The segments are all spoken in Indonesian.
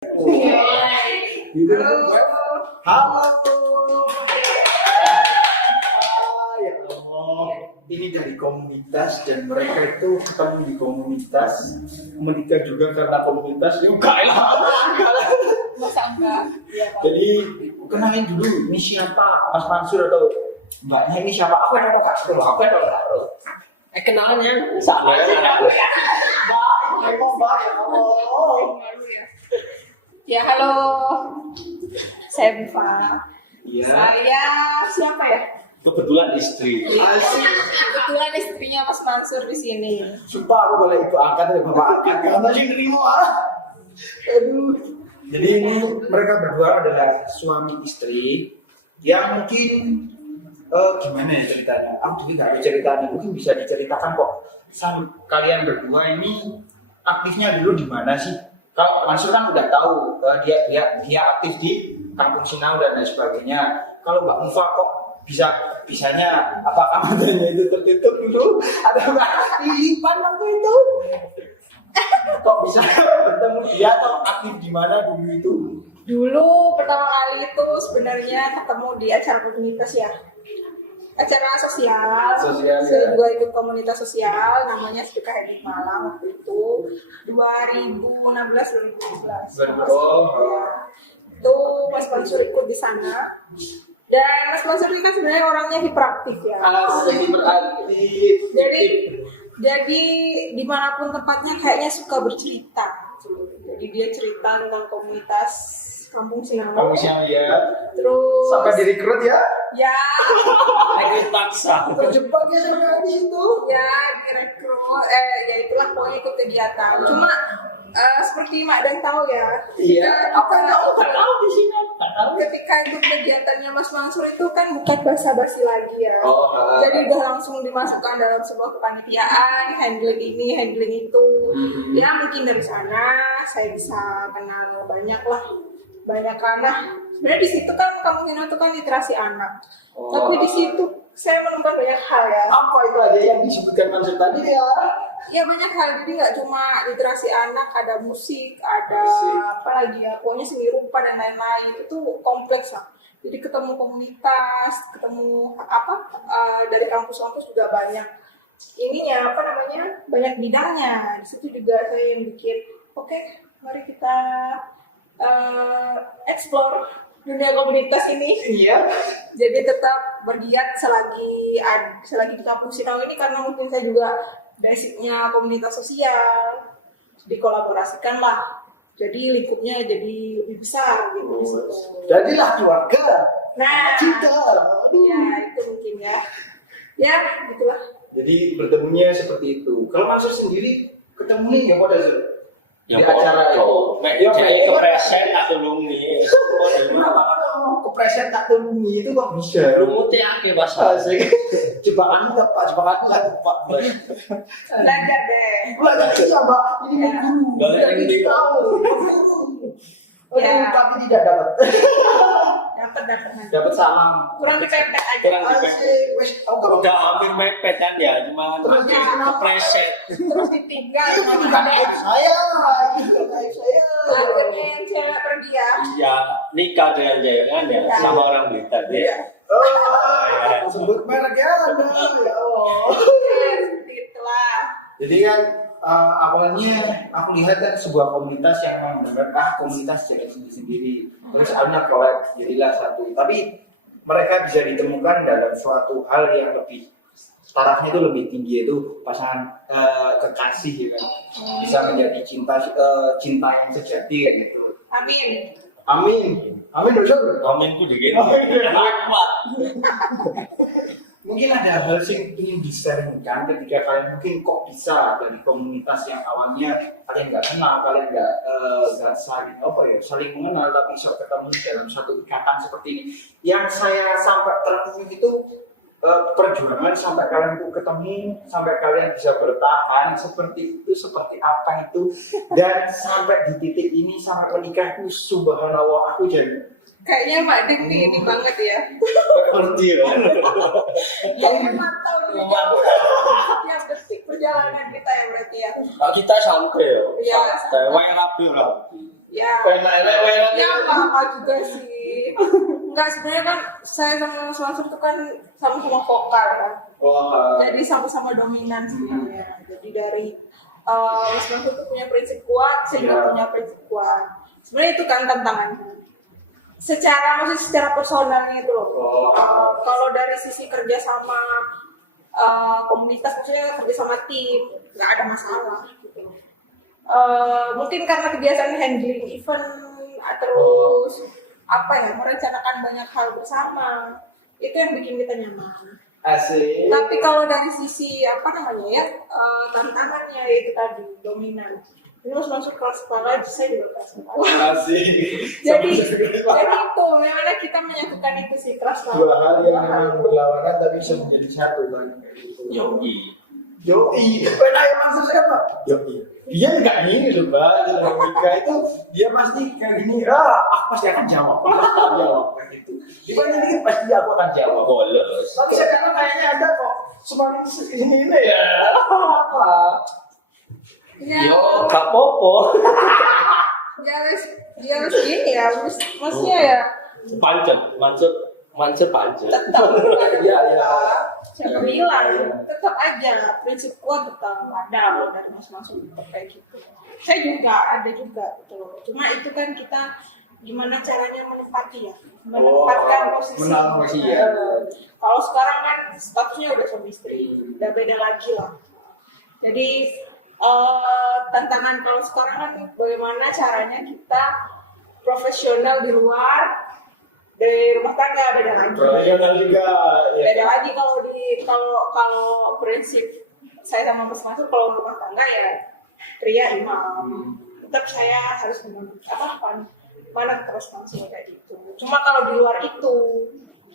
Gitu. Halo. Ya Allah. Ini dari komunitas dan mereka itu ketemu di komunitas, menikah juga karena komunitas. Juga lah. Masa enggak? Ya, Jadi kenalin dulu ini siapa, Mas Mansur atau Mbaknya ini siapa? Aku yang tahu Kak. Aku yang tahu. Kenalannya Sama aja. Ya, halo. Saya Biva. Iya. Saya siapa ya? kebetulan istri. Asik. Kebetulan istrinya Mas Mansur di sini. Sumpah aku boleh ibu angkat ya bapak angkat karena sih nerima. Aduh. Jadi ini mereka berdua adalah suami istri yang mungkin gimana ya ceritanya? Aku juga nggak ada ceritanya. Mungkin bisa diceritakan kok. Kalian berdua ini aktifnya dulu di mana sih? Kalau Mansur kan udah tahu dia aktif di Kampung Sinau dan lain sebagainya. Kalau Mbak Mufa kok bisanya apakah matanya itu tertutup dulu ada Mbak Lilipan waktu itu? Kok bisa bertemu dia atau aktif di mana dulu itu? Dulu pertama kali itu sebenarnya ketemu di acara komunitas ya. Acara sosial. Sosial, Saya ya. juga ikut komunitas sosial namanya Sedekah Habit Malang waktu itu 2016-2017. Oh. Itu Mas Mansur ikut di sana. Dan Mas Mansur ini kan sebenarnya orangnya hiperaktif ya. Asik berarti. Jadi dimanapun tempatnya kayaknya suka bercerita. Jadi dia cerita tentang komunitas Kampung Sinau. Kamu siapa ya? Terus Sampai direkrut ya? ya Lagi paksa. Terjebak ya sampai di situ. ya direkrut ya itulah pokoknya ikut kegiatan. Cuma seperti Mak Dan tahu ya. Iya. Apa Ketika- nggak tahu di sini? Nggak tahu. Ketika ikut kegiatannya Mas Mansur itu kan bukan basa-basi lagi ya. Oh, Jadi udah langsung dimasukkan dalam sebuah kepanitiaan, handling ini, handling itu. Ya mungkin dari sana saya bisa kenal banyak ranah. Sebenarnya di situ kan Kampung Sinau itu kan literasi anak. Oh. Tapi di situ saya menemukan banyak hal ya. Apa itu aja yang disebutkan Mansur tadi ya? Ya banyak hal, jadi nggak cuma literasi anak, ada musik, ada Musik. apa lagi ya, pokoknya seni rupa dan lain-lain itu kompleks lah. Jadi ketemu komunitas, ketemu dari kampus-kampus juga banyak ininya apa namanya banyak bidangnya. Di situ juga saya yang bikin, oke, mari kita explore dunia komunitas ini. Iya. Jadi tetap bergiat selagi di Kampung Sinau ini karena mungkin saya juga basicnya komunitas sosial, dikolaborasikan lah. Jadi lingkupnya jadi lebih besar gitu di situ. Jadilah keluarga. Nah, Cinta. Aduh. ya itu mungkin ya. Ya, gitulah. Jadi bertemunya seperti itu. Kalau Mansur sendiri ketemu nih nggak pada Sur? Ya Di acara itu. Mek Ya, jadi Mek. kepreset tak tulungi. Kenapa kalau kepreset tak tulungi itu kok bisa? Lumute akeh pas. Asik. Jebakanmu nggak Pak? Jebakanmu nggak Pak? Belajar deh. Belajar siapa? Ini Ya. guru. Belajar Jadi ini. tahu. Ya. Tapi tidak dapat. Dapat nanti. Dapat salam. Kurang dipepet aja. Kurang dipepet. Asik. Wes, aku kalau Udah hampir mepet kan ya, cuma Terus pakai kenapa? kepreset. Terus ditinggal sama bukan ada aib saya, itu aib saya. akhirnya yang cewek pergi ya. Iya, nikah dengan jangan ya sama orang Blitar Iya. ya. Oh, sebut merek ya Anda. Ya Allah. Ya, seperti itulah. Jadi kan awalnya aku lihat kan sebuah komunitas yang memang benar komunitas cewek sendiri. Terus akhirnya collab jadilah satu. Tapi mereka bisa ditemukan dalam suatu hal yang lebih tarafnya itu lebih tinggi, itu pasangan kekasih ya kan. Bisa menjadi cinta yang sejati gitu. Amin. Amin. Amin Ustaz. Kominku dikit. Amin. Kuat. Mungkin ada hal yang ingin di-sharingkan ketika kalian mungkin kok bisa dari komunitas yang awalnya kalian nggak kenal, kalian nggak saling mengenal, tapi bisa ketemu dalam satu ikatan seperti ini. Yang saya sampai terkejut itu perjuangan sampai kalian itu ketemu, sampai kalian bisa bertahan seperti itu, seperti apa itu, dan sampai di titik ini sampai menikah itu subhanallah, aku jadi Kayaknya Mak Dim nih ini banget ya. Ngerti ya. Kayaknya mantau nih setiap detik perjalanan kita ya berarti ya. Kita sampai ya. Iya. Kayak rapi. Ya, Enak. ya apa juga sih. Enggak, sebenarnya kan saya sama Mas Mansur itu kan sama-sama vokal kan. Wah. Jadi sama-sama dominan sebenarnya. Jadi dari Mas Mansur itu punya prinsip kuat, saya juga Ya. punya prinsip kuat. Sebenarnya itu kan tantangannya. Maksudnya secara personalnya itu loh. Oh. Kalau dari sisi kerja sama komunitas, maksudnya kerja sama tim, nggak ada masalah. Gitu. Mungkin karena kebiasaan handling event, terus merencanakan banyak hal bersama, itu yang bikin kita nyaman. Asik. Tapi kalau dari sisi tantangannya itu tadi dominan. Ini harus masuk kelas kepala, saya juga kelas kepala. Asik. Jadi Sama-sama. itu memang kita menyatukan itu sih kelas kepala. Dua hal yang memang berlawanan tapi bisa menjadi satu kan. Yoi. Enak ya maksud saya apa? Yoi. Dia nggak gini loh, Pak. Sama Mika itu dia pasti kayak gini. Aku pasti akan jawab. Gitu. Dibanding ini pasti aku akan jawab. Bolos. Tapi sekarang kayaknya ada kok semakin ini ya. Apa? Ya, Yo, gak popo. dia harus gini ya, maksudnya ya Mancet pancet. tetap Iya. siapa bilang tetap aja prinsip kuat tetap ada loh dari mas-mas tetap kayak gitu. Saya juga ada juga gitu loh. Cuma itu kan kita gimana caranya menempati ya, menempatkan posisi. Menang posisi ya. Kalau sekarang kan statusnya udah suami istri, udah beda lagi lah. Jadi tantangan kalau sekarang kan bagaimana caranya kita profesional di luar, di rumah tangga beda lagi. Profesional juga. Ya. Beda lagi kalau prinsip saya sama Mas Mansur kalau rumah tangga ya pria imam. Tetap saya harus mana terus langsung kayak gitu. Cuma kalau di luar itu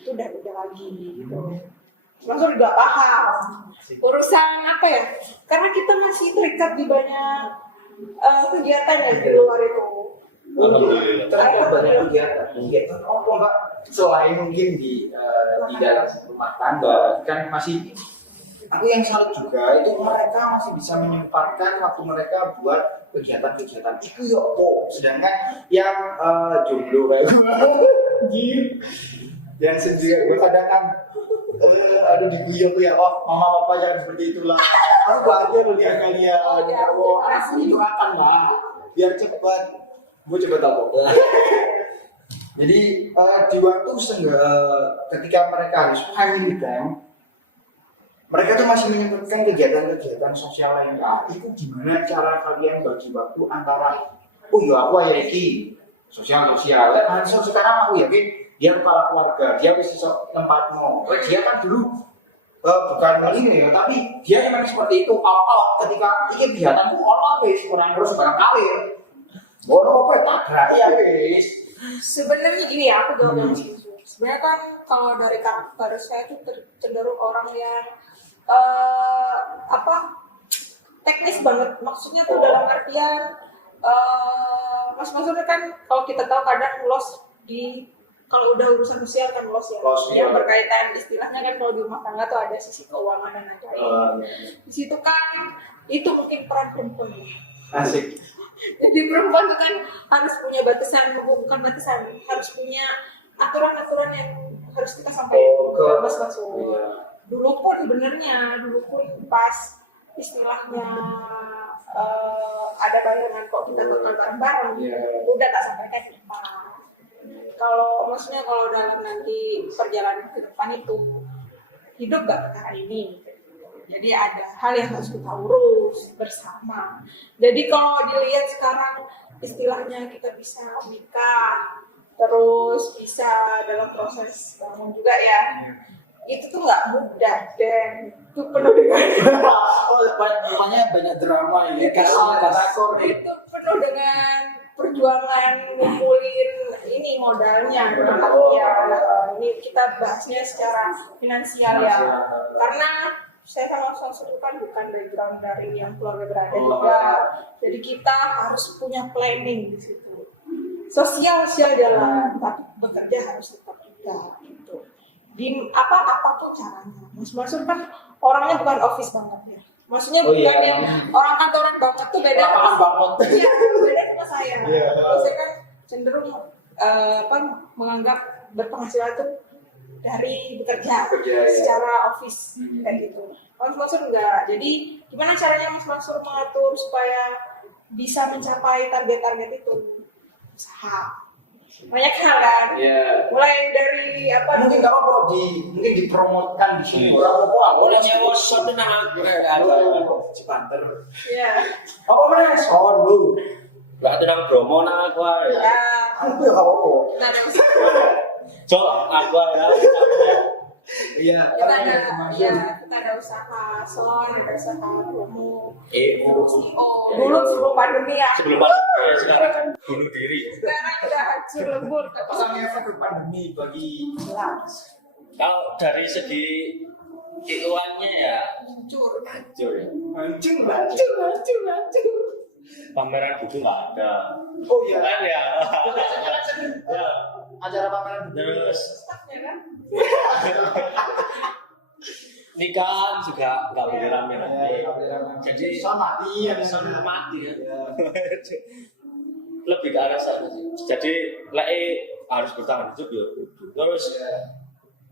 udah beda lagi gitu. Mansur juga paham urusan karena kita masih terikat di banyak kegiatan ya di luar itu. Alhamdulillah. Ternyata banyak kegiatan enggak selain mungkin di dalam rumah tangga kan masih aku yang salut juga itu mereka masih bisa menyempatkan waktu mereka buat kegiatan-kegiatan itu ya kok sedangkan yang jomblo kayak gue yang sendiri gue kadang kan ada di guyon tuh ya mama papa jangan seperti itulah aku bahagia melihat kalian aku itu akan lah biar cepat gue cepet apa jadi di waktu ketika mereka harus family time mereka tuh masih menyempatkan kegiatan-kegiatan sosial lain itu gimana cara kalian bagi waktu antara aku Ayaki sosial sekarang aku yakin dia kepala keluarga, dia bisa tempatmu. Dia kan dulu bukan ini, tapi dia memang seperti itu. Ketika ini kegiatanku wis kurang terus barang kawin. Bono apa tak ya wis. Sebenarnya gini ya, aku jawab yang situ. Sebenarnya kan kalau dari karakter saya itu cenderung orang yang teknis banget. Maksudnya tuh dalam artian Mas Mansur kan kalau kita tahu kadang loss kalau udah urusan sosial kan loss ya. Yang berkaitan istilahnya kan kalau di rumah tangga tuh ada sisi keuangan dan lain-lain. Di situ kan itu mungkin peran perempuan. Asik. Jadi perempuan itu kan harus punya bukan batasan, harus punya aturan-aturan yang harus kita sampaikan ke Mas Mansur. Dulu pun pas istilahnya ada bayangan kok kita bakal bareng-bareng, udah tak sampaikan di depan. Kalau dalam nanti perjalanan ke depan itu hidup gak perkara ini, jadi ada hal yang harus kita urus bersama. Jadi kalau dilihat sekarang istilahnya kita bisa nikah, terus bisa dalam proses bangun juga ya, itu tuh nggak mudah dan itu penuh dengan Rupanya banyak drama ya. itu penuh dengan perjuangan ngumpulin ini modalnya. Ini kita bahasnya secara finansial ya, karena saya sama Mansur kan bukan background dari yang keluarga berada juga, jadi kita harus punya planning di situ. Sosial jalan, tapi bekerja harus tetap juga gitu. Di apapun caranya. Mas Mansur kan orangnya bukan office banget ya. Maksudnya Oh, iya. bukan yang orang kantoran banget tuh beda Lapangan banget. Iya, beda sama saya. Iya. Kalau saya kan cenderung menganggap berpenghasilan tuh dari bekerja Bekerja, ya. secara office kayak gitu. Kalau Mas Mansur enggak. Jadi gimana caranya Mas Mansur mengatur supaya bisa mencapai target-target itu? Usaha. Banyak hal kan. Iya. Mulai dari apa? Mungkin nggak apa mungkin dipromotkan di sini orang apa Orang nyewa shot nang Cipanter. Iya. Apa mana sound lu? Gak tenang Bromo nang aku ae. Ya. Aku ya apa? Kita ada usaha. Cok, aku ya. Iya. Kita ada usaha son, ada usaha promo, Oh. CEO. Dulu sebelum pandemi ya. Sebelum pandemi sekarang bunuh diri. Sekarang udah hancur lebur. Pasangnya efek pandemi bagi Kalau dari segi keuangannya ya Hancur. hancur ya. hancur. Pameran buku nggak ada. Oh iya. Kan ya. Ya. Acara pameran Terus Staffnya kan? nikahan juga nggak boleh rame-rame. Jadi sama mati ya. sama mati ya. Ya. Lebih ke arah sana sih. Jadi harus bertahan hidup ya. Terus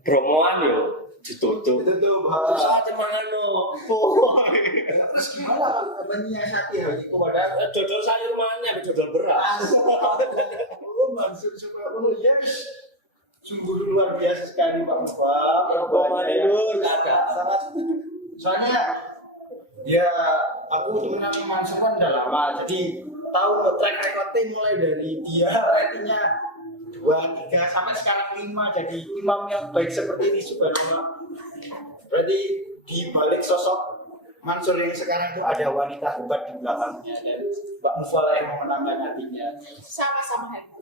promoan yo ditutup. Itu tuh Terus bahas. aja mangan no. Terus gimana menyiasati hal itu pada Dodol sayur mana? Dodol beras. Oh, maksud supaya ya sungguh luar biasa sekali Pak Mufa. Promoan itu nggak ada. Sangat. Soalnya ya aku temenan sama Mansur kan udah lama, jadi tahu track recordnya mulai dari dia ratingnya 2, 3 sampai sekarang 5, jadi imam yang baik seperti ini subhanallah. Berarti di balik sosok Mansur yang sekarang itu ada wanita hebat di belakangnya dan Mbak Mufala yang memenangkan hatinya. Sama-sama happy.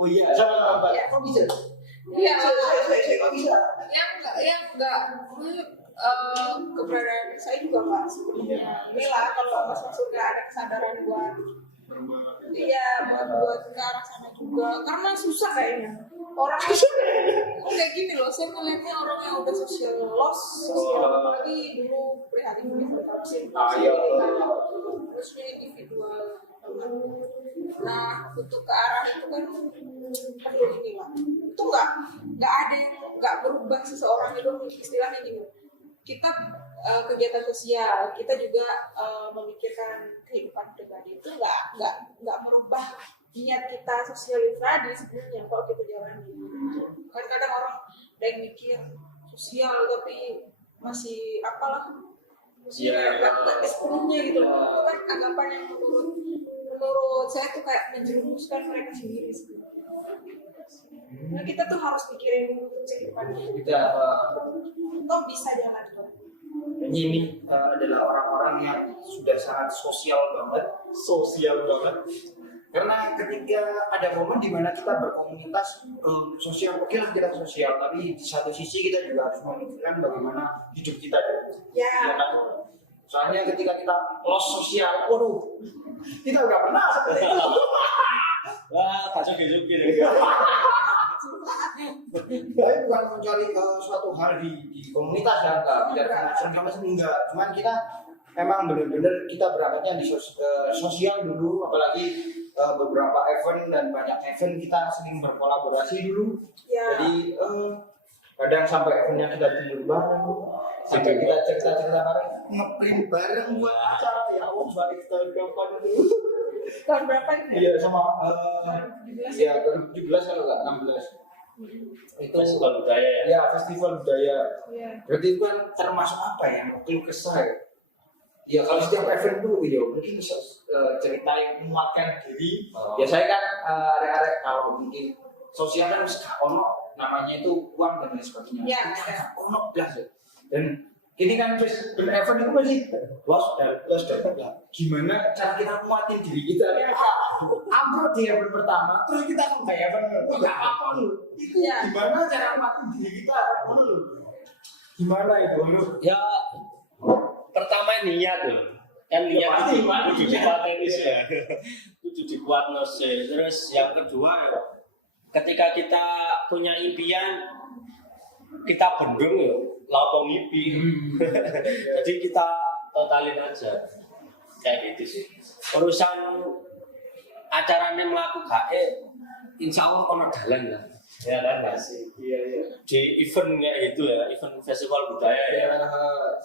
Oh iya, sama Mbak. Iya. Kok bisa? Iya. Saya kok bisa? Yang enggak keberadaan saya juga nggak sepenuhnya. Inilah kalau Mas Mansur nggak ada kesadaran buat buat ke arah sana juga karena susah kayaknya orang kayak gini loh. Saya melihatnya orang yang udah sosial apalagi dulu prihatin vaksin Iya. terusnya individual. Nah untuk ke arah itu kan perlu ini lah. Itu nggak ada yang nggak berubah seseorang itu istilahnya gini. Kita kegiatan sosial, kita juga memikirkan kehidupan pribadi itu nggak merubah niat kita sosial tadi sebenarnya kalau kita jalani. Kadang-kadang orang ada yang mikir sosial tapi masih apalah nggak sepenuhnya gitu loh. Itu kan anggapan yang menurut saya tuh kayak menjerumuskan mereka sendiri sebenarnya. Nah kita tuh harus pikirin kehidupan Kita toh bisa jalan kok. ini adalah orang-orang yang sudah sangat sosial banget. Karena ketika ada momen di mana kita berkomunitas sosial, oke lah kita sosial, tapi di satu sisi kita juga harus memikirkan bagaimana hidup kita. Ya. kan? Soalnya ketika kita lost sosial, waduh, kita nggak pernah seperti itu. Wah, kacau gitu. Tapi bukan mencari suatu hal di komunitas ya, enggak sama enggak. Cuman kita memang benar-benar kita berangkatnya di sosial dulu, apalagi beberapa event dan banyak event kita sering berkolaborasi dulu. Ya. Jadi kadang sampai eventnya kita tidur bareng, sampai kita cerita-cerita bareng, ngeprint bareng buat acara ya. Oh baik tahun kapan itu? Tahun berapa ini? Iya sama 17 ya 2017 kalau nggak 16. Itu Festival budaya ya. ya festival budaya. Iya. Berarti itu kan termasuk apa ya? Keluh kesah ya. Ya kalau setiap event itu ya mungkin bisa ceritain menguatkan diri. Ya saya kan arek-arek kalau mungkin sosial kan ono namanya itu uang dan lain sebagainya. Ya. Ono belas ya. Dan ini kan event itu masih lost dan gimana cara kita menguatin diri kita? Ambruk di event pertama, terus kita sampai event nggak apa lu. Itu Ya. gimana cara menguatin diri kita? Gimana itu lu? Ya pertama niat loh. Kan niat pasti, itu pasti. kudu dikuatin ya. Kudu dikuatno sih. Terus yang kedua ya ketika kita punya impian kita bendung ya lapo ngipi. Jadi kita totalin aja kayak gitu sih. Urusan acaranya melaku gae insya Allah kono dalan lah. Ya kan masih. Iya. Di event kayak gitu ya, event festival budaya ya.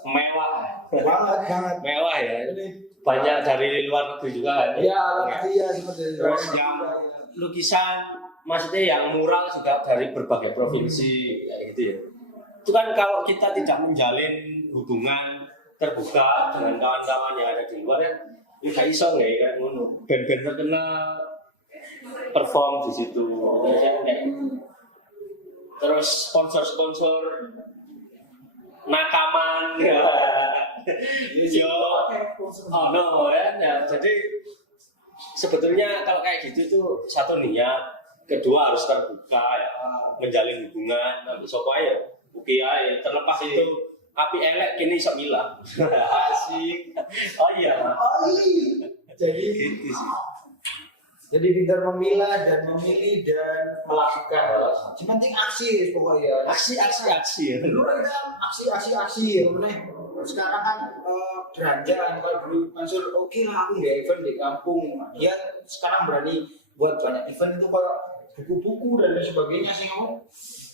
Mewah. Banget. Mewah ya. Banyak dari luar negeri juga kan. Iya seperti itu. Terus yang lukisan maksudnya yang mural juga dari berbagai provinsi kayak gitu ya. Itu kan kalau kita tidak menjalin hubungan terbuka dengan kawan-kawan yang ada di luar ya gak iso nggak kayak ngono. Band-band terkenal perform di situ. Terus sponsor-sponsor nakaman ya. Yo, oh no ya. Jadi sebetulnya kalau kayak gitu itu satu niat, kedua harus terbuka ya, menjalin hubungan. Nanti sopo ya, oke ya. Terlepas itu api elek kini sok milah. Asik. Oh iya. Jadi Gitu sih. Jadi pintar memilah dan memilih dan melakukan. Yang penting aksi pokoknya. Aksi. Dulu kan kita aksi ya bener. Sekarang kan beranjak kalau dulu Mansur oke lah aku nggak event di kampung. Dia sekarang berani buat banyak event itu kayak buku-buku dan lain sebagainya sih kamu.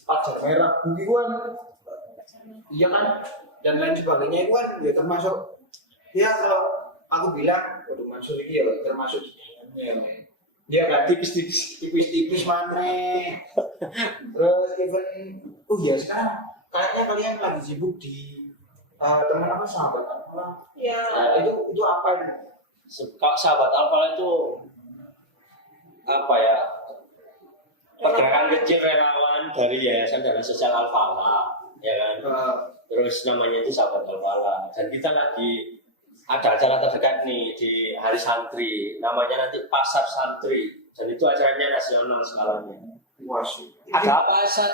Pajar merah buku kan. Iya kan dan lain sebagainya itu kan ya termasuk ya kalau aku bilang waduh Mansur ini ya termasuk di dalamnya. Dia kan tipis mana terus event ya sekarang kayaknya kalian lagi sibuk di teman apa sahabat apa Ya. itu apa Kalau sahabat Alfa itu apa ya, pergerakan kecil relawan dari Yayasan Dana Sosial Alfa ya kan. Terus namanya itu sahabat Alfa dan kita lagi ada acara terdekat nih di Hari Santri, namanya nanti Pasar Santri dan itu acaranya nasional skalanya. wasu Ada apa Sat?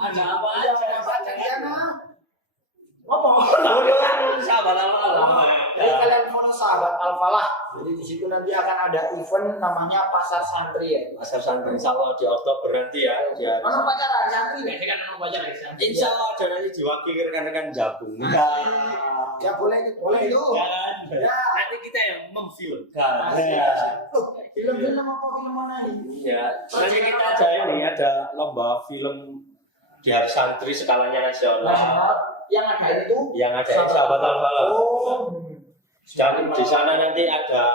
Ada apa aja? Sahabat Alfa. Jadi kalian follow sahabat Alfalah. Jadi di situ nanti akan ada event namanya Pasar Santri ya. Pasar Santri insya Allah di Oktober nanti ya. Mana pacaran santri nih? Kan mau pacaran santri. Insya Allah ada nanti diwakili rekan-rekan Jabung. Ya boleh itu. Ya kan? Ya. Nanti kita yang memfilmkan. Film-film apa film mana ini? Ya. Nanti kita ada ini ada lomba film di Hari Santri skalanya nasional. Yang ada itu? Yang ada sahabat Alfa. Oh. Dan di sana nanti ada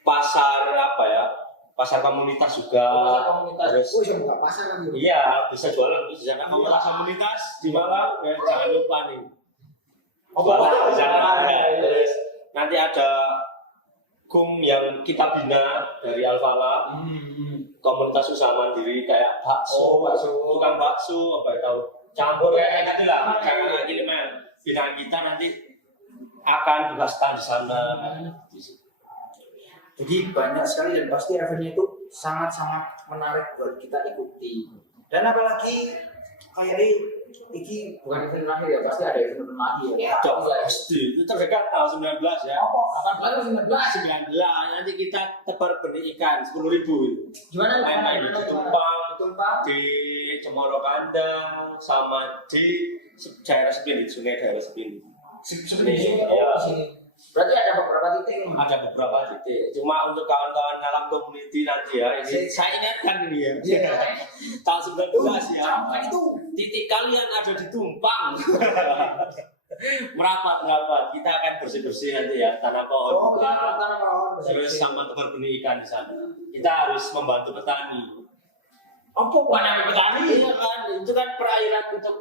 pasar apa ya? Pasar komunitas juga. Pasar komunitas. Terus Oh, yang buka pasar kan? iya, bisa jualan di sana komunitas di Malang. Ya, jangan lupa nih. Jualan di sana. Terus nanti ada yang kita bina dari Alfala, komunitas usaha mandiri kayak bakso, tukang bakso, apa ya tahu campur kayak gitu lah. Kayak gini mah, binaan kita nanti akan buka stand di sana. Jadi banyak sekali dan pasti eventnya itu sangat-sangat menarik buat kita ikuti. Dan apalagi kayak ini bukan event terakhir ya, pasti ada event lagi ya. Pasti itu terdekat tanggal 19 ya. Apa? Kapan 19? 19 nanti kita tebar benih ikan 10.000. Gimana? Main di Tumpang, di Cemoro Kandang, sama di daerah Sepindit, sungai daerah Sepindit. Ya. Berarti ada beberapa titik. Ada beberapa titik. Cuma untuk kawan-kawan ngalam community nanti ya, ini saya ingatkan ini ya. Tahun 19 ya. Itu Titik kalian ada di Tumpang. merapat. Kita akan bersih-bersih nanti ya tanah pohon. Terus sama tebar benih ikan di sana. Kita harus membantu petani. apa bukan petani? Iya kan, itu kan perairan untuk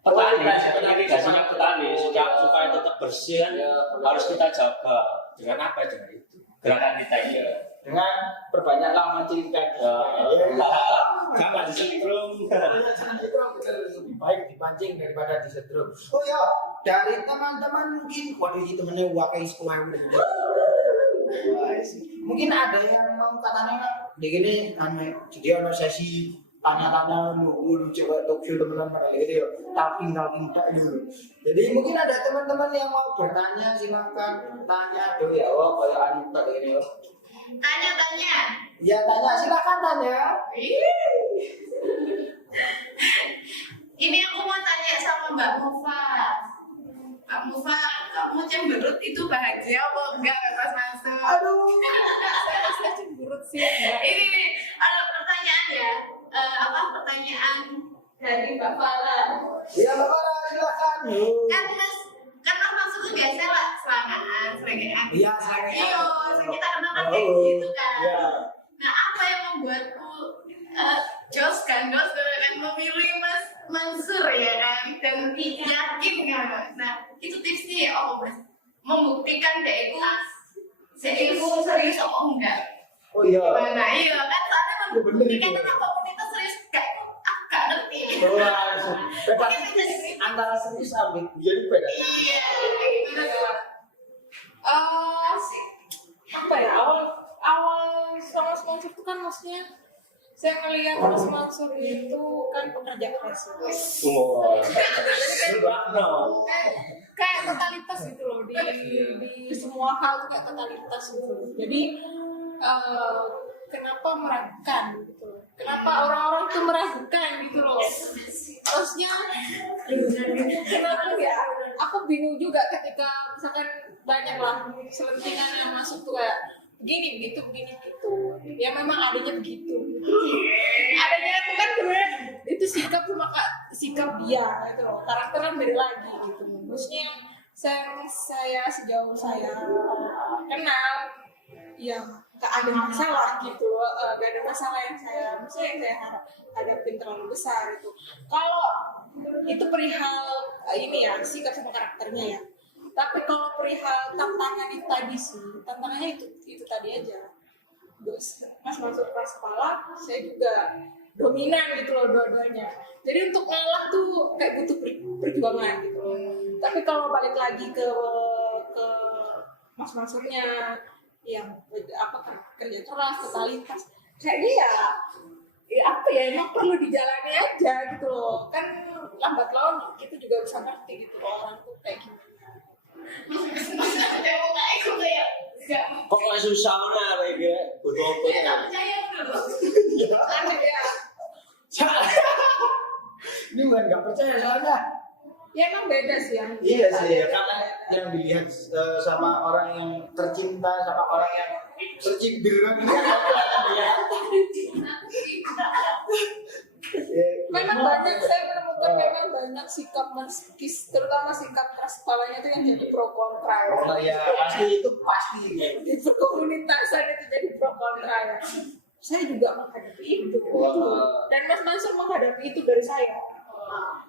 petani, irigasinya petani supaya tetap bersih kan harus kita jaga. Dengan apa? Dengan itu gerakan kita ya. Dengan perbanyaklah mancing ikan. Jangan disetrum. Lebih baik dipancing daripada disetrum. Oh ya, dari teman-teman mungkin waduh ini temennya wakai sekolah mungkin ada yang mau katanya di gini jadi ada sesi tanya-tanya nunggu coba talk show teman-teman gitu ya talking tak dulu. Jadi mungkin ada teman-teman yang mau bertanya silakan tanya tuh ya kayak Anita gini Tanya. ya tanya silakan tanya. Ini aku mau tanya sama Mbak Mufa. Mbak Mufa, kamu cemberut itu bahagia apa enggak pas masuk? Aduh, saya cemberut sih. Ini ada pertanyaan ya. Pertanyaan dari Mbak Farah. Ya Bapak silakan. Kan mas masuk tuh biasa lah selangaan. Iya, selangaan. Iya, kita kenal kan Oh, kayak gitu kan. iya. Nah, apa yang membuatku Jos kan memilih Mas Mansur ya kan, dan yakin kan. Nah, itu tipsnya ya Mas, membuktikan dia itu serius apa enggak. Oh iya. Nah iya kan, soalnya Ya, bener membuktikan itu. apa komunitas serius enggak itu aku gak ngerti. Beda antara serius sama dia itu beda. Iya, kayak gimana tuh? Apa ya, awal sama Mas Mansur itu kan maksudnya saya ngelihat Mas Mansur itu kan pekerja keras. Kayak totalitas gitu loh, di semua hal tuh kayak totalitas gitu. Jadi kenapa meragukan gitu loh? Kenapa orang-orang tuh meragukan gitu loh? Terusnya kenapa ya? Aku bingung juga ketika misalkan banyak lah selentingan yang masuk tuh kayak begini begitu begini gitu. Ya memang adanya begitu. Adanya itu kan sebenarnya itu sikap sikap dia gitu loh. Karakteran beda lagi gitu. Maksudnya saya sejauh saya kenal ya gak ada masalah gitu, gak ada masalah yang saya hadapin terlalu besar itu. Kalau itu perihal ini ya sikap sama karakternya ya. Tapi kalau perihal tantangan itu tadi sih, tantangannya itu tadi aja. Mas masuk keras kepala, saya juga dominan gitu loh dua-duanya. Jadi untuk ngalah tuh kayak butuh perjuangan gitu loh. Tapi kalau balik lagi ke Mas Mansurnya yang kerja keras, totalitas, kayaknya emang perlu dijalani aja gitu loh. Kan lambat laun kita juga bisa ngerti gitu loh orang tuh kayak gimana. Kok langsung sauna kayak bodoh Tak percaya dulu. Ini bukan nggak percaya soalnya. Ya emang beda sih yang Iya sih, karena yang dilihat sama orang yang tercinta sama orang yang tercibir kan ini kan ya. memang banyak, saya menemukan memang banyak sikap meski terutama sikap keras kepalanya itu yang jadi pro kontra ya. Oh ya pasti itu pasti. Di perkomunitasan itu jadi pro kontra ya. Saya juga menghadapi itu. Dan Mas Mansur menghadapi itu dari saya.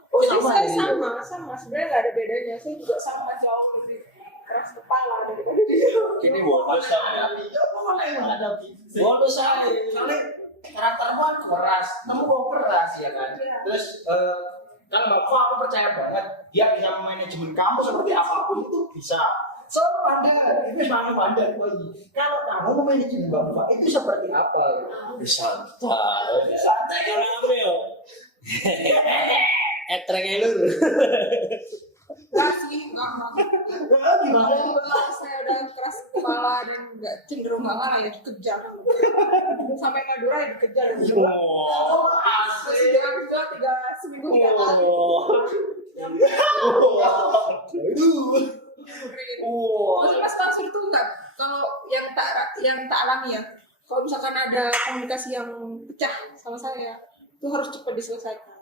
Oh Jadi sama saya ya? sama sebenarnya nggak ada bedanya. Saya juga sama jauh lebih keras kepala daripada dia. ini bodoh saya Boleh menghadapi. Bodoh saya. Soalnya karaktermu kan keras, kamu mau keras ya kan. Terus kalau Mbak aku percaya banget dia bisa manajemen kamu seperti apapun itu bisa. So Anda, ini mana Anda lagi. Kalau kamu manajemen Mbak Mufa itu seperti apa? santai Santai. kenapa ya etrek lur Nggak sih, nggak mau. Gimana? Kalau saya udah keras kepala dan nggak cenderung nggak marah ya dikejar. Sampai Madura ya dikejar. Terus Oh, jangan juga seminggu 3 kali. Maksudnya Mas Mansur tuh enggak, kalau yang tak alami ya, kalau misalkan ada komunikasi yang pecah sama saya, itu harus cepat diselesaikan.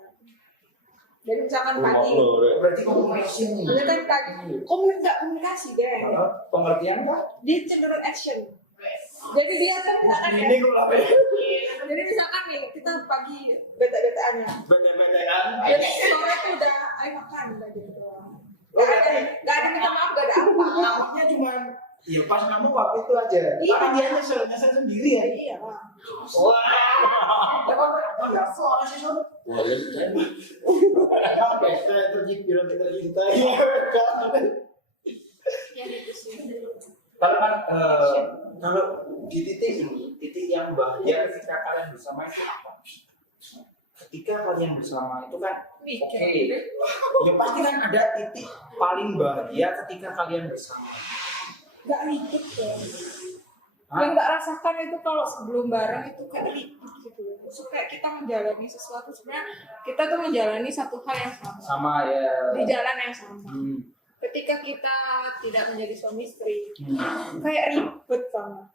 Jadi misalkan pagi, berarti komunikasi nih. dia kan pagi, komunikasi deh. Pengertian kah? Dia cenderung action. Jadi dia kan misalkan ya, Ini kok apa ya? jadi misalkan nih kita pagi bete-beteannya, Beda-bedaan. jadi sore itu udah ayo makan udah gitu doang. Gak ada minta maaf, gak ada apa. Namanya cuma ya pas kamu waktu itu aja. Iya. Tapi dia nyesel sendiri ya. Iya lah. Wah. Apa enggak soal sih Son? boleh Emang beda tercipir kita. Ya gitu sih. Kalau kan kalau di titik yang bahaya ketika kalian bersama itu apa? Ketika kalian bersama itu kan oke. Ya pasti kan ada titik paling bahagia ketika kalian bersama. Gak ribet ya. yang nggak rasakan itu kalau sebelum bareng itu kayak ribet gitu. So, kayak kita menjalani sesuatu sebenarnya kita tuh menjalani satu hal yang sama. Sama ya. Di jalan yang sama. Ketika kita tidak menjadi suami istri, kayak ribet banget.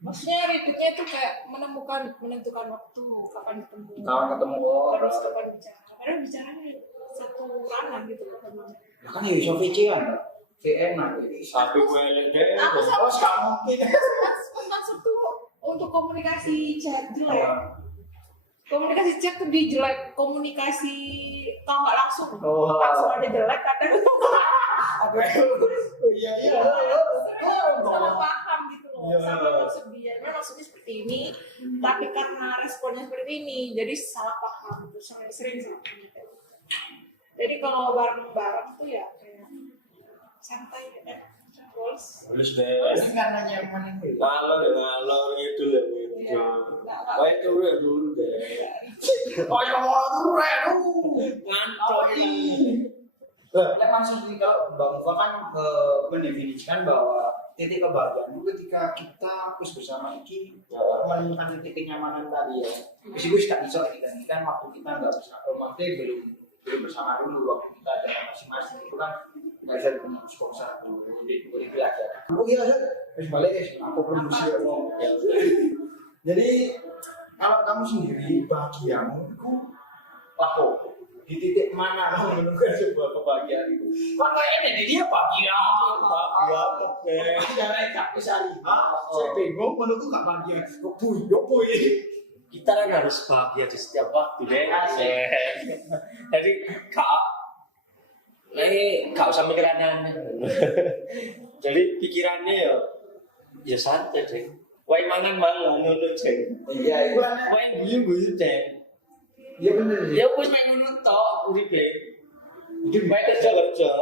Maksudnya ribetnya itu kayak menentukan waktu kapan ketemu, terus kapan bicara. Karena bicaranya satu ranah gitu loh teman. Nah kan ya iso VC kan, VN lah. Tapi gue LDR. Aku sama kamu mungkin. maksud tuh untuk komunikasi chat jelek. Komunikasi chat tuh di jelek, komunikasi kalau nggak langsung ada jelek kadang. Iya. Salah paham gitu loh. Sama maksud dia maksudnya seperti ini, tapi karena responnya seperti ini, jadi salah paham itu sering salah paham. Jadi kalau bareng-bareng tuh ya kayak santai terus. Terus deh. Karena nyaman itu. Ngalor gitu lah. Wah itu dulu deh. Oh ya mau renu. Ngantuk ini. Ya maksudnya kalau Bang Mufa kan mendefinisikan bahwa titik kebahagiaan itu ketika kita terus bersama iki menemukan titik kenyamanan tadi ya. Meskipun tidak bisa kita kan waktu kita nggak bisa belum bersama dulu waktu kita ada masing-masing itu kan nggak bisa punya sponsor jadi aja. Oh iya terus balik aku promosi ya. Jadi kalau kamu sendiri bahagiamu itu apa? Di titik mana kamu menemukan sebuah kebahagiaan itu? Kan kayaknya dia bahagia. Cara capek sehari. Saya bingung menurutku nggak bahagia. Boy. Kita kan harus bahagia di setiap waktu deh. Jadi kau usah mikir aneh-aneh. Jadi pikirannya ya santai deh. Wai mangan ngono deh. Iya, itu aneh. Wai guyu deh. Iya bener. Ya wis mek ngono tok uripe. Iki bae kerja.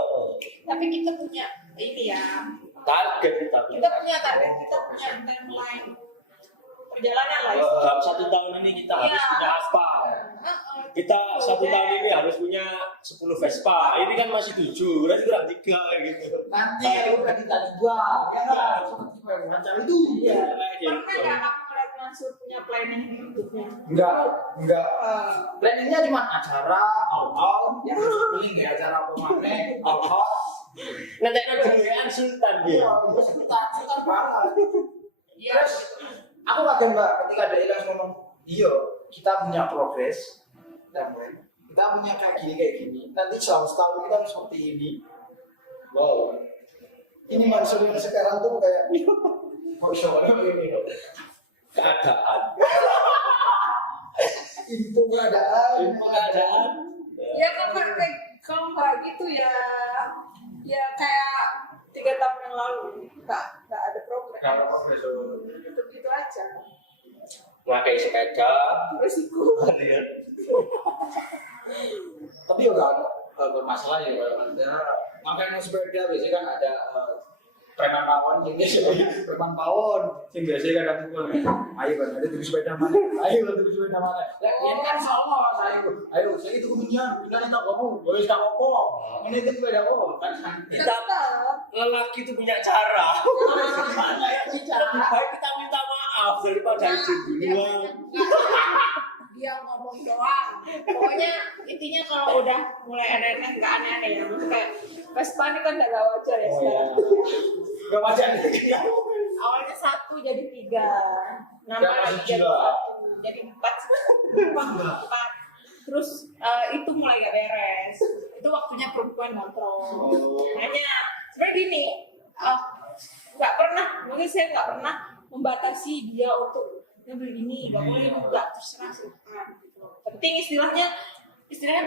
Tapi kita punya ini ya. Target kita. Kita punya target, kita punya timeline. Perjalanan lah. Dalam 1 tahun ini kita harus punya aspal. Kita 1 tahun ini harus punya 10 Vespa. Ini kan masih 7, berarti kurang 3 gitu. Nanti aku kan kita jual. Ya kan, seperti macam itu. Iya. Pernah nggak kamu ngeliat Mansur punya planning hidupnya? Enggak. Planningnya cuma acara, all, ya paling nggak acara apa mana, all. Nanti ada pemilihan sultan dia. Sultan banget. Iya. Aku kaget mbak ketika ada Ilyas ngomong, iya kita punya progres dan kita punya kayak gini. Nanti setahun kita harus seperti ini. Wow. Ini Mansur yang sekarang tuh kayak kok ini Keadaan. itu keadaan. Ya kalau nggak gitu ya kayak 3 tahun yang lalu nggak ada progres. Kalau progres Gitu aja. Pakai sepeda. Resiko. Tapi juga nggak bermasalah ya kalau makanya sepeda biasanya kan ada preman pawon yang preman pawon yang biasanya kadang pukul ayo kan ada tuh sepeda mana lah ini kan salah ayo saya itu punya kita tak kamu boleh tak apa ini itu sepeda apa kan Kita lelaki itu punya cara. Lebih baik kita minta maaf daripada izin duluan. Dia ngomong doang. Pokoknya intinya kalau udah mulai aneh-aneh nggak aneh-aneh ya. Kayak Vespa ini kan nggak wajar ya sekarang. nggak wajar Awalnya 1 jadi 3, nambah lagi jadi 1, jadi 4. Terus itu mulai gak beres. Itu waktunya perempuan kontrol. Makanya sebenarnya gini, mungkin saya nggak pernah membatasi dia untuk beli ini, nggak boleh nggak terserah silakan. Penting istilahnya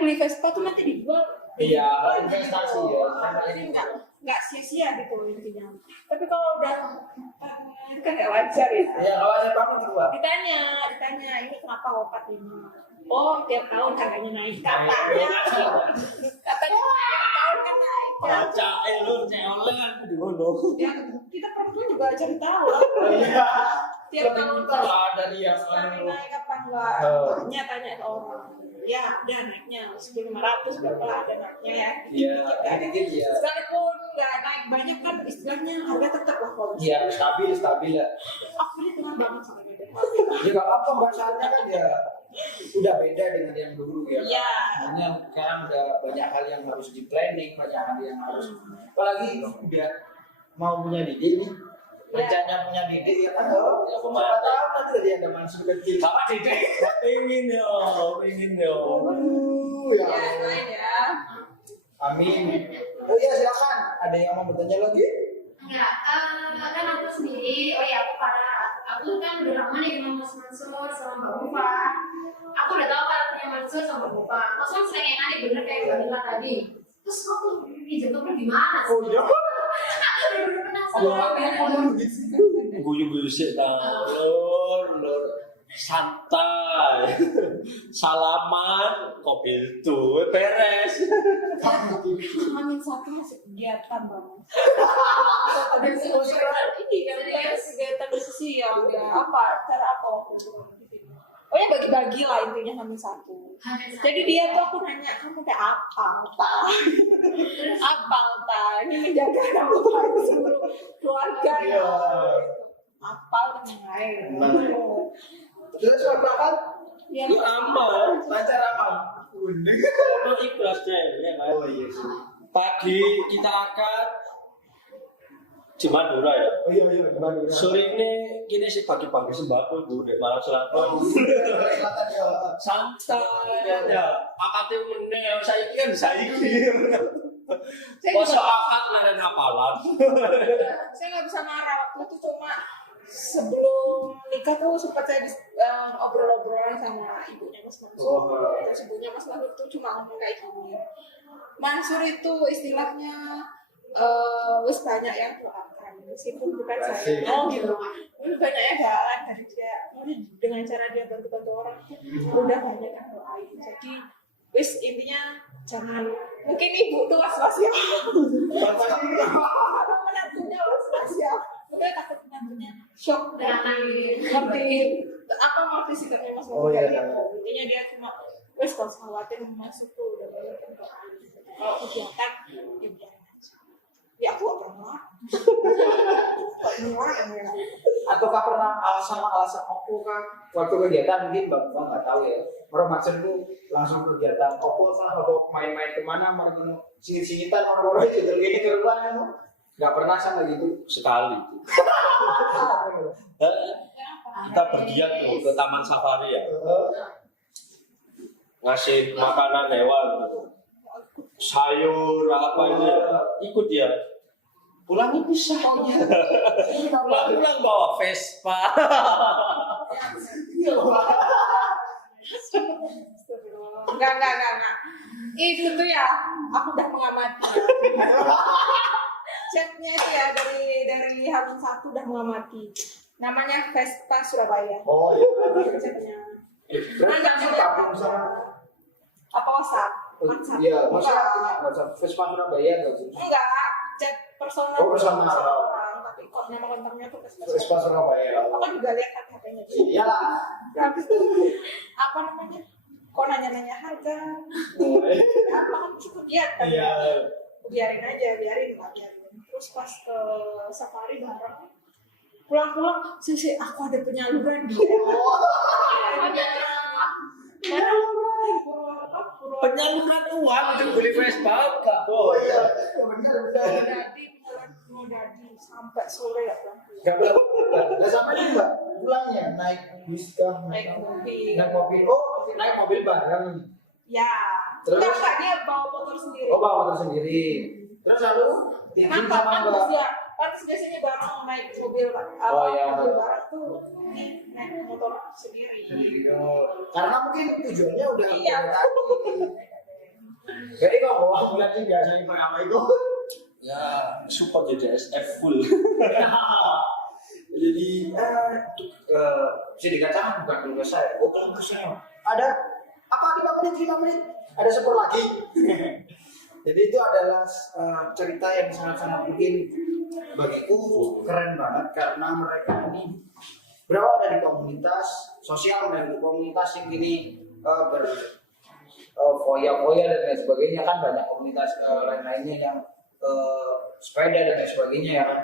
beli Vespa tuh nanti dijual. iya investasi ya Jadi nggak sia-sia gitu intinya. Tapi kalau udah kan nggak wajar ya. iya kalau ada banget juga Ditanya ini kenapa wopat ini? Oh tiap tahun harganya naik katanya tiap tahun kan naik. Baca lu ceoleh di ngono. Ya kita perempuan juga cari tahu lah. iya tiap tahun kalau ada yang sekali naik apa enggak, tanya ke orang. Ya, ada naiknya 1.500 berapa ada naiknya ya. Iya, dikit ya. Sekalipun nggak naik banyak kan istilahnya harga tetap lah kalau. Iya, stabil lah. Aku ini tenang banget sama dia. Ya nggak apa pembahasannya kan ya udah beda dengan yang dulu ya. Iya. Hanya sekarang udah banyak hal yang harus di planning, banyak hal yang harus. Apalagi udah mau punya didik nih. Rencana punya didik ya kan? Ya kemana? Tahu nanti tadi ada masuk kecil. Sama didik. Pengen yo. Ya. Ya, lain ya. Amin. Oh iya silakan. Ada yang mau bertanya lagi? Enggak, kan aku sendiri, aku kan udah lama nih kenal Mas Mansur sama Mbak Mufa. Aku udah tahu karakternya Mansur sama Mbak Mufa. Mas Mansur sering yang aneh bener kayak Mbak Nila tadi. Terus kamu jatuhnya gimana sih? Oh iya. Aku penasaran. Guyu-guyu sih lor santai salaman kopi tuh beres. Amin satu masih kegiatan banget. Ada Ini kan kegiatan sosial ya apa cara apa waktu itu? Oh ya bagi-bagi lah intinya Amin satu. Jadi dia tuh aku nanya kamu kayak apa? Ini menjaga nama baik seluruh keluarga ya. Apa dengan lain? Terus makan? Ya Ya aman. Lancar aman. Unik. Kalau ikhlas deh, ya kan. Oh iya sih. Pagi kita akad di Madura ya. Oh iya gimana? Sore ini kita sih pagi-pagi sembako bu, dek malam selatan. Selatan ya. Santai aja. Akadnya meneng, saya kan saya Saya Masa juga- akad ngadain apalan? saya nggak bisa marah waktu itu cuma sebelum nikah tuh sempat saya obrol-obrolan sama ibunya Mas Mansur. Terus ibunya Mas Mansur tuh cuma ngomong kayak gini. Mansur itu istilahnya wis banyak yang doakan meskipun bukan saya. Oh gitu. Wis banyak yang doakan dari dia. Dengan cara dia bantu-bantu orang udah banyak yang doain. Jadi wis intinya jangan mungkin ibu tuh was-was ya. Menantunya was-was ya. Mungkin takut menantunya shock ngerti apa sikapnya Mas Oh, Mansur iya, dari iya. itu. Intinya dia cuma wis kalau khawatir masuk tuh udah banyak yang doain. Kalau kegiatan ya biarin aja. Ya aku gak pernah. Ataukah pernah alasan opo kah waktu kegiatan mungkin bang nggak tahu ya. Orang macam itu langsung kegiatan opo kah atau main-main kemana mau singit-singitan orang-orang itu tergini keruan kan? Nggak pernah sama gitu. Sekali. Kita pergian tuh ke Taman Safari ya, ngasih makanan hewan, sayur apa itu ya. Ikut ya. Pulangnya bisa. Pulang bawa Vespa. Enggak. Itu tuh ya, aku udah mengamati. Chatnya itu ya dari Hamin 1 udah mengamati. Namanya Vespa Surabaya. Oh iya. Chatnya. Berarti kan gabung sama. Apa WhatsApp? WhatsApp. Iya, Enggak. masa Vespa Surabaya nggak sih? Enggak, chat personal. Oh, personal. Orang, tapi kok nama kontaknya tuh Vespa Surabaya. Aku juga lihat HP-nya. Iyalah. Habis itu apa namanya? Kok nanya-nanya harga? Apa kan cukup kegiatan? Iya. Biarin aja, biarin. Terus pas ke safari bareng, pulang-pulang, sisi aku ada penyaluran di Penyaluran uang untuk beli Vespa enggak Oh boleh. iya. Benar. Jadi penyaluran jadi sampai sore ya pulang. Nggak boleh. Nggak sampai ini mbak. Pulangnya naik bis kah? Naik mobil. Naik mobil. Oh, naik mobil bareng. Ya. Terus? Enggak, dia bawa motor sendiri. Oh, bawa motor sendiri. Terus lalu bikin Kenapa? sama Kan mbak. dia kan biasanya bareng naik mobil Oh, iya. mobil bareng tuh ini naik motor sendiri. Karena mungkin tujuannya udah Iya. tadi. Jadi kalau bawa bulan ini biasanya pakai apa itu? Ya, support jadi SF full. Jadi bisa dikatakan bukan keluarga saya. Oh, keluarga saya. Ada apa 5 menit? Ada 10 lagi. Jadi itu adalah cerita yang sangat-sangat mungkin bagiku keren banget karena mereka ini berawal dari komunitas sosial, dari komunitas yang ini foya-foya dan lain sebagainya, kan banyak komunitas lain-lainnya yang sepeda dan lain sebagainya ya kan.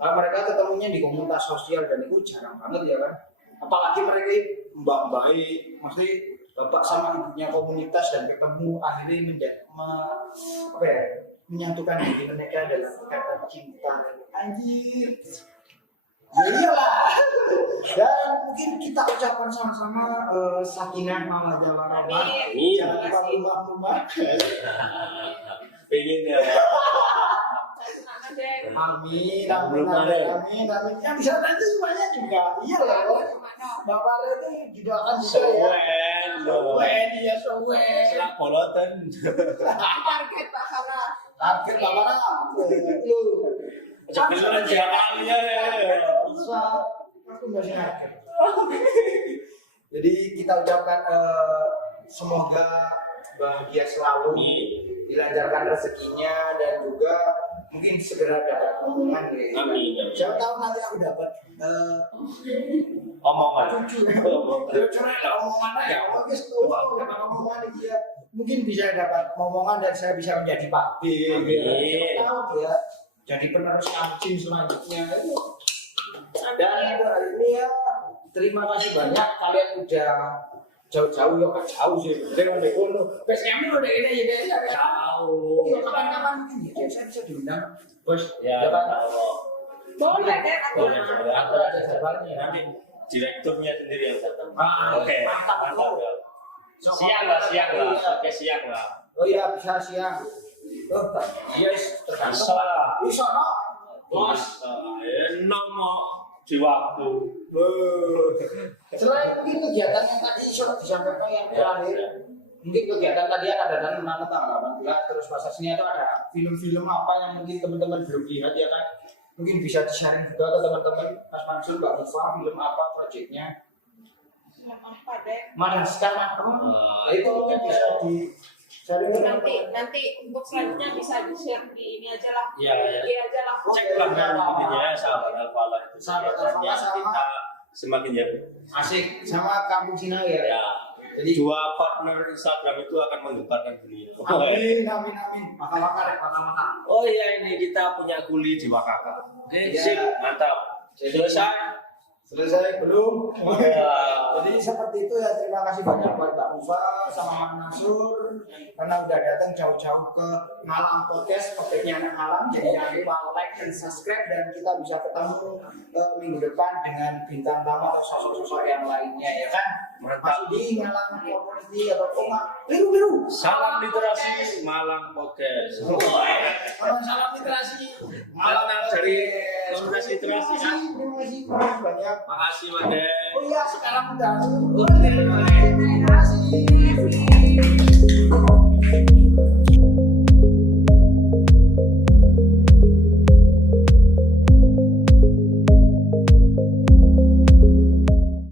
Nah, mereka ketemunya di komunitas sosial dan itu jarang banget ya kan. Apalagi mereka mbak-mbak, maksudnya bapak sama ibunya komunitas dan ketemu akhirnya menyatukan diri mereka dalam kata cinta. Anjir. Ya iyalah. Dan mungkin kita ucapkan sama-sama sakinah mawaddah warahmah. Jangan lupa rumah-rumah. Pengen ya. Amin, amin. Yang di sana itu semuanya juga. Iyalah. Bapak itu juga akan bisa ya. Sowen. Selak boloten. Target Pak Farah. Target Bapak. Sebenarnya jangan ya. Bisa. Aku masih target. Jadi kita ucapkan semoga bahagia selalu, dilancarkan rezekinya dan juga mungkin segera dapat omongan ya. Amin. Siapa tahu nanti aku dapat Omongan. cucu ada omongan ya. Dapat omongan dia. Mungkin bisa dapat omongan dan saya bisa menjadi Pak B. Siapa tahu ya. Jadi penerus kancing selanjutnya. Dan ini ya, terima kasih banyak kalian udah jauh-jauh ya kan jauh sih. Saya udah kono. PSM udah ini ya guys, saya tahu. Ya kapan-kapan mungkin ya saya bisa diundang. Bos, Ya, kan. Boleh deh, aku. Aku ada jawabannya. Nanti direkturnya sendiri yang datang. Ah, Oke, mantap. ya. Siang lah. Oke, siang lah. Oh iya, bisa siang. Oh, yes, Bisa lah. Bisa no. Bos, enak mau di waktu. Selain mungkin kegiatan yang tadi sudah disampaikan yang terakhir, mungkin kegiatan tadi ada dan tanggal 18 terus pasasnya itu ada film-film apa yang mungkin teman-teman belum lihat ya kan, mungkin bisa di-sharing juga ke teman-teman. Mas Mansur, Mbak Iva, film apa proyeknya? Apa deh? Madagaskar. Itu mungkin bisa di sharing ke teman-teman. Nanti untuk selanjutnya bisa di-share di ini aja lah. Iya, ya. Iya aja lah. Cek lah ininya sahabat Al-Falah itu. Sahabat Al-Falah sama- kita semakin ya. Asik sama Kampung Sinau ya. Ya. Jadi Dua partner Instagram itu akan menggemparkan dunia. amin. Maka-maka. Oh iya, ini kita punya kuli di Wakaka. Oke, Iya. sip, mantap. Selesai. Selesai belum? Ya. Jadi seperti itu ya, terima kasih banyak buat Mbak Ufa sama Mas Mansur karena udah datang jauh-jauh ke Malang Podcast, podcastnya anak Malang. Jadi jangan lupa like dan subscribe dan kita bisa ketemu minggu depan dengan bintang tamu atau sosok-sosok yang lainnya ya kan. Masih di Malang Community atau Koma biru. Salam literasi Malang Podcast. Salam literasi Malang dari komunitas literasi. Terima kasih banyak. Makasih, Made. Oh iya, sekarang udah. Terima kasih.